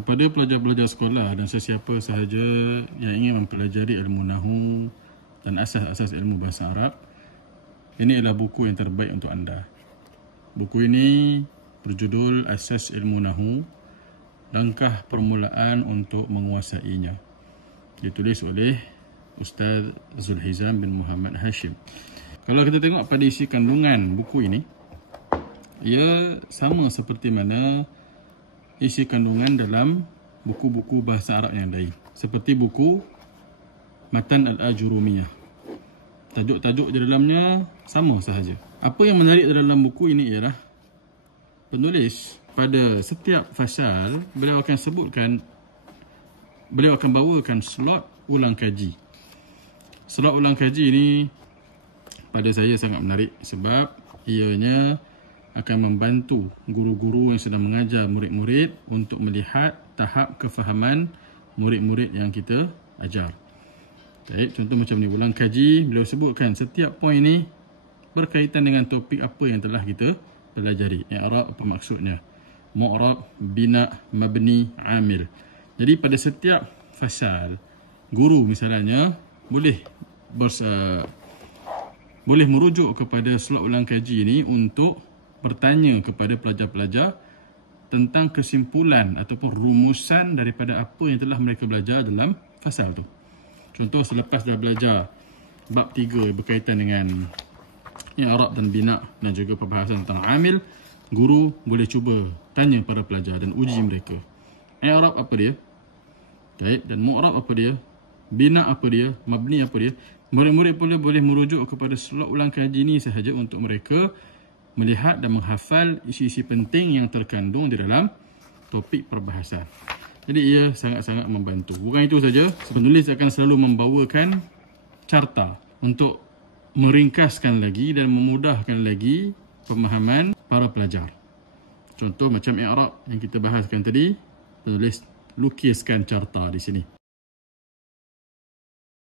Kepada pelajar-pelajar sekolah dan sesiapa sahaja yang ingin mempelajari ilmu Nahwu dan asas-asas ilmu bahasa Arab, ini adalah buku yang terbaik untuk anda. Buku ini berjudul Asas Ilmu Nahwu, Langkah Permulaan untuk Menguasainya. Ditulis oleh Ustaz Zulhizam bin Muhammad Hashim. Kalau kita tengok pada isi kandungan buku ini, ia sama seperti mana isi kandungan dalam buku-buku bahasa Arab yang lain. Seperti buku Matan Al-Ajurumiyah. Tajuk-tajuk di dalamnya sama sahaja. Apa yang menarik dalam buku ini ialah penulis pada setiap fasal beliau akan bawakan slot ulang kaji. Slot ulang kaji ini pada saya sangat menarik sebab ianya akan membantu guru-guru yang sedang mengajar murid-murid untuk melihat tahap kefahaman murid-murid yang kita ajar. Baik, contoh macam ni, ulang kaji, beliau sebutkan setiap poin ni berkaitan dengan topik apa yang telah kita pelajari. I'rab apa maksudnya? Mu'rab, bina, mabni, amil. Jadi pada setiap fasal, guru misalnya boleh merujuk kepada slot ulang kaji ini untuk bertanya kepada pelajar-pelajar tentang kesimpulan ataupun rumusan daripada apa yang telah mereka belajar dalam fasal tu. Contoh, selepas dah belajar bab 3 berkaitan dengan i'rab dan bina dan juga perbahasan tentang amil, guru boleh cuba tanya para pelajar dan uji mereka. I'rab apa dia? Baik, dan mu'rab apa dia? Bina apa dia? Mabni apa dia? Murid-murid boleh merujuk kepada slot ulang kaji ini sahaja untuk mereka melihat dan menghafal isi-isi penting yang terkandung di dalam topik perbahasan. Jadi ia sangat-sangat membantu. Bukan itu saja, penulis akan selalu membawakan carta untuk meringkaskan lagi dan memudahkan lagi pemahaman para pelajar. Contoh macam i'rab yang kita bahaskan tadi, penulis lukiskan carta di sini.